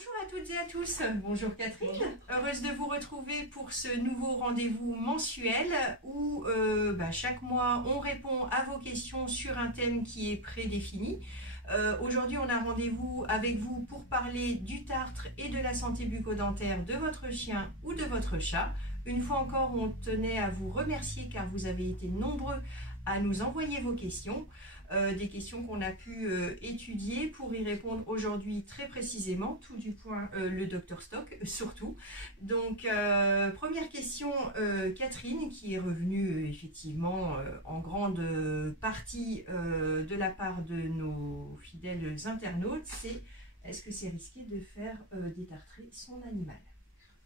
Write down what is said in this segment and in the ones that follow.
Bonjour à toutes et à tous, bonjour Catherine, heureuse de vous retrouver pour ce nouveau rendez-vous mensuel où chaque mois on répond à vos questions sur un thème qui est prédéfini. Aujourd'hui on a rendez-vous avec vous pour parler du tartre et de la santé bucco-dentaire de votre chien ou de votre chat. Une fois encore on tenait à vous remercier car vous avez été nombreux à nous envoyer vos questions. Des questions qu'on a pu étudier pour y répondre aujourd'hui très précisément, tout du point le Dr Stock surtout. Donc première question, Catherine, qui est revenue effectivement en grande partie de la part de nos fidèles internautes, c'est est-ce que c'est risqué de faire détartrer son animal?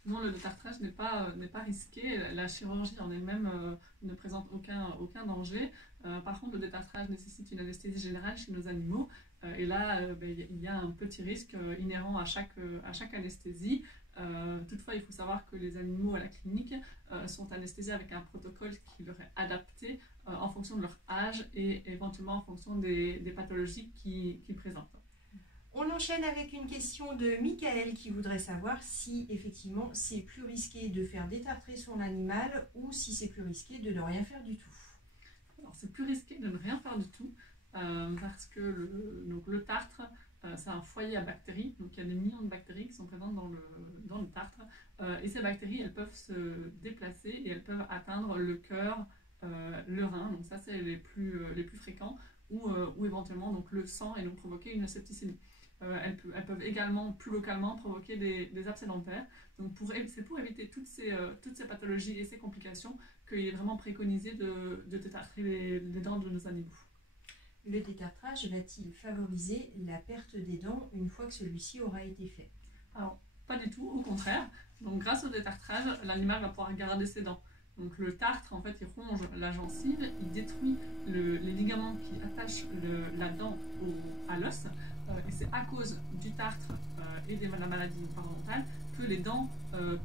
Non, le détartrage n'est pas risqué. La chirurgie en elle-même ne présente aucun danger. Par contre, le détartrage nécessite une anesthésie générale chez nos animaux. Et là, il y a un petit risque inhérent à chaque anesthésie. Toutefois, il faut savoir que les animaux à la clinique sont anesthésiés avec un protocole qui leur est adapté en fonction de leur âge et éventuellement en fonction des pathologies qu'ils présentent. On enchaîne avec une question de Michael qui voudrait savoir si effectivement c'est plus risqué de faire détartrer son animal ou si c'est plus risqué de ne rien faire du tout. Alors c'est plus risqué de ne rien faire du tout parce que le tartre c'est un foyer à bactéries, donc il y a des millions de bactéries qui sont présentes dans le tartre et ces bactéries elles peuvent se déplacer et elles peuvent atteindre le cœur, le rein, donc ça c'est les plus fréquents ou éventuellement donc le sang et donc provoquer une septicémie. Elles peuvent également, plus localement, provoquer des abcès dentaires. Donc c'est pour éviter toutes ces pathologies et ces complications qu'il est vraiment préconisé de détartrer les dents de nos animaux. Le détartrage va-t-il favoriser la perte des dents une fois que celui-ci aura été fait? Alors, pas du tout, au contraire. Donc grâce au détartrage, l'animal va pouvoir garder ses dents. Donc le tartre, en fait, il ronge la gencive, il détruit les ligaments qui attachent la dent à l'os. Et c'est à cause du tartre et de la maladie parodontale que les dents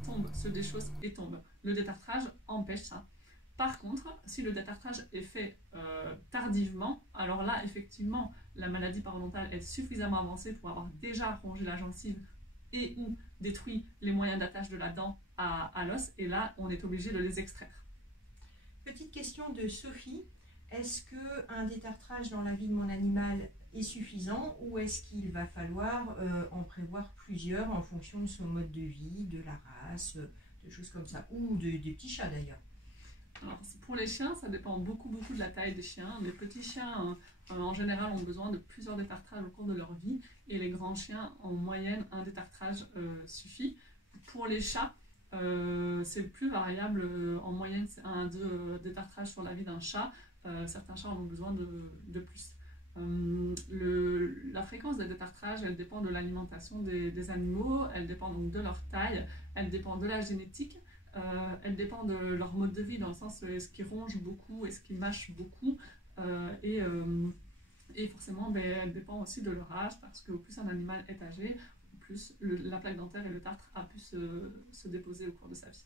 tombent, se déchaussent et tombent. Le détartrage empêche ça. Par contre, si le détartrage est fait tardivement, alors là, effectivement, la maladie parodontale est suffisamment avancée pour avoir déjà rongé la gencive et ou détruit les moyens d'attache de la dent à l'os, et là, on est obligé de les extraire. Petite question de Sophie. Est-ce qu'un détartrage dans la vie de mon animal est suffisant ou est-ce qu'il va falloir en prévoir plusieurs en fonction de son mode de vie, de la race, de choses comme ça, ou des petits chats d'ailleurs? Alors, pour les chiens, ça dépend beaucoup de la taille des chiens. Les petits chiens, en général, ont besoin de plusieurs détartrages au cours de leur vie, et les grands chiens, en moyenne, un détartrage suffit. Pour les chats, c'est plus variable. En moyenne, c'est 1 à 2 détartrages sur la vie d'un chat. Certains chats en ont besoin de plus. La fréquence des détartrages, elle dépend de l'alimentation des animaux, elle dépend donc de leur taille, elle dépend de la génétique. Elle dépend de leur mode de vie, dans le sens est-ce qu'ils rongent beaucoup, est-ce qu'ils mâchent beaucoup, et forcément elle dépend aussi de leur âge, parce que au plus un animal est âgé, au plus la plaque dentaire et le tartre a pu se déposer au cours de sa vie.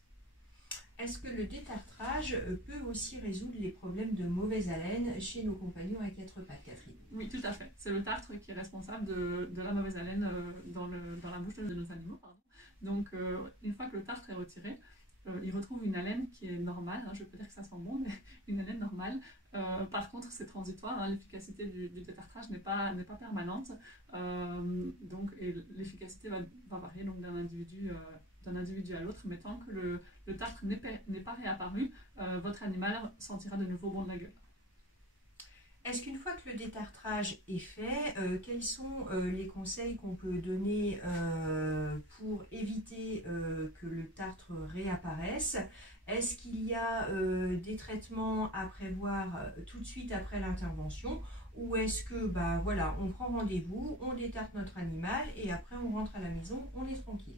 Est-ce que le détartrage peut aussi résoudre les problèmes de mauvaise haleine chez nos compagnons à 4 pattes, Catherine? Oui, tout à fait. C'est le tartre qui est responsable de la mauvaise haleine dans la bouche de nos animaux. Pardon. Donc une fois que le tartre est retiré, il retrouve une haleine qui est normale, je peux dire que ça sent bon, mais une haleine normale. Par contre, c'est transitoire, l'efficacité du détartrage n'est pas permanente, et l'efficacité va varier d'un individu à l'autre, mais tant que le tartre n'est pas réapparu, votre animal sentira de nouveau bon de la gueule. Est-ce qu'une fois que le détartrage est fait, quels sont les conseils qu'on peut donner pour éviter que le tartre réapparaisse? Est-ce qu'il y a des traitements à prévoir tout de suite après l'intervention? Ou est-ce que on prend rendez-vous, on détarte notre animal et après on rentre à la maison, on est tranquille?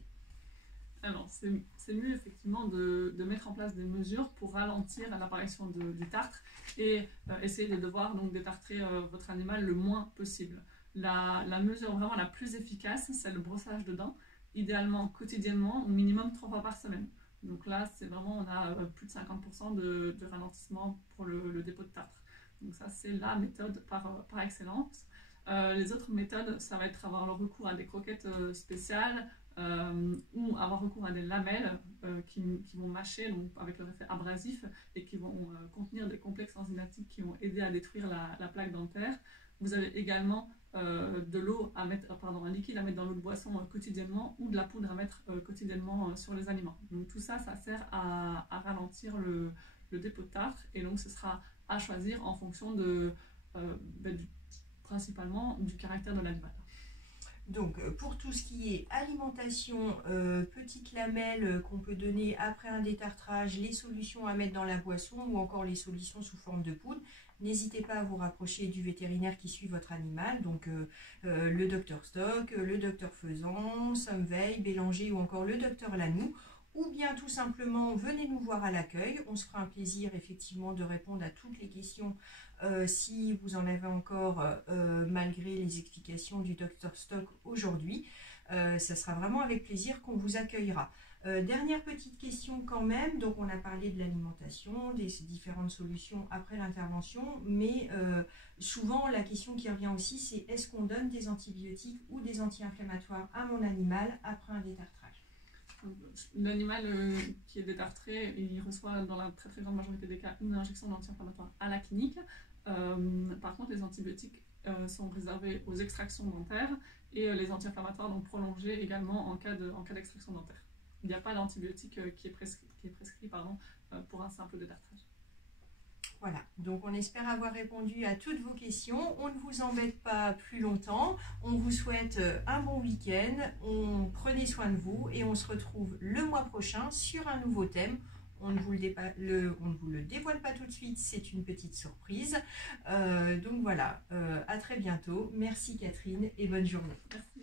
Alors, c'est mieux effectivement de mettre en place des mesures pour ralentir l'apparition du tartre et essayer de devoir donc détartrer votre animal le moins possible. La mesure vraiment la plus efficace, c'est le brossage de dents, idéalement quotidiennement, au minimum 3 fois par semaine. Donc là, c'est vraiment, on a plus de 50% de ralentissement pour le dépôt de tartre. Donc ça, c'est la méthode par excellence. Les autres méthodes, ça va être avoir le recours à des croquettes spéciales ou avoir recours à des lamelles qui vont mâcher donc, avec leur effet abrasif et qui vont contenir des complexes enzymatiques qui vont aider à détruire la plaque dentaire. Vous avez également de l'eau à mettre, un liquide à mettre dans l'eau de boisson quotidiennement ou de la poudre à mettre quotidiennement sur les aliments. Donc tout ça, ça sert à ralentir le dépôt de tartre et donc ce sera à choisir en fonction principalement du caractère de l'animal. Donc pour tout ce qui est alimentation, petites lamelles qu'on peut donner après un détartrage, les solutions à mettre dans la boisson ou encore les solutions sous forme de poudre, n'hésitez pas à vous rapprocher du vétérinaire qui suit votre animal, donc le docteur Stock, le docteur Faisan, Sommeil, Bélanger ou encore le docteur Lanoux, ou bien tout simplement venez nous voir à l'accueil, on se fera un plaisir effectivement de répondre à toutes les questions si vous en avez encore malgré les explications du docteur Stock aujourd'hui. Ça sera vraiment avec plaisir qu'on vous accueillera. Dernière petite question quand même, donc on a parlé de l'alimentation, des différentes solutions après l'intervention, mais souvent la question qui revient aussi c'est est-ce qu'on donne des antibiotiques ou des anti-inflammatoires à mon animal après un détartrage? L'animal qui est détartré, il reçoit dans la très très grande majorité des cas une injection d'anti-inflammatoire à la clinique. Par contre, les antibiotiques sont réservés aux extractions dentaires et les anti-inflammatoires donc prolongés également en cas d'extraction dentaire. Il n'y a pas d'antibiotique qui est prescrit pour un simple détartrage. Voilà, donc on espère avoir répondu à toutes vos questions. On ne vous embête pas plus longtemps. On vous souhaite un bon week-end. Prenez soin de vous et on se retrouve le mois prochain sur un nouveau thème. On ne vous le dévoile pas tout de suite, c'est une petite surprise. Donc voilà, à très bientôt. Merci Catherine et bonne journée. Merci.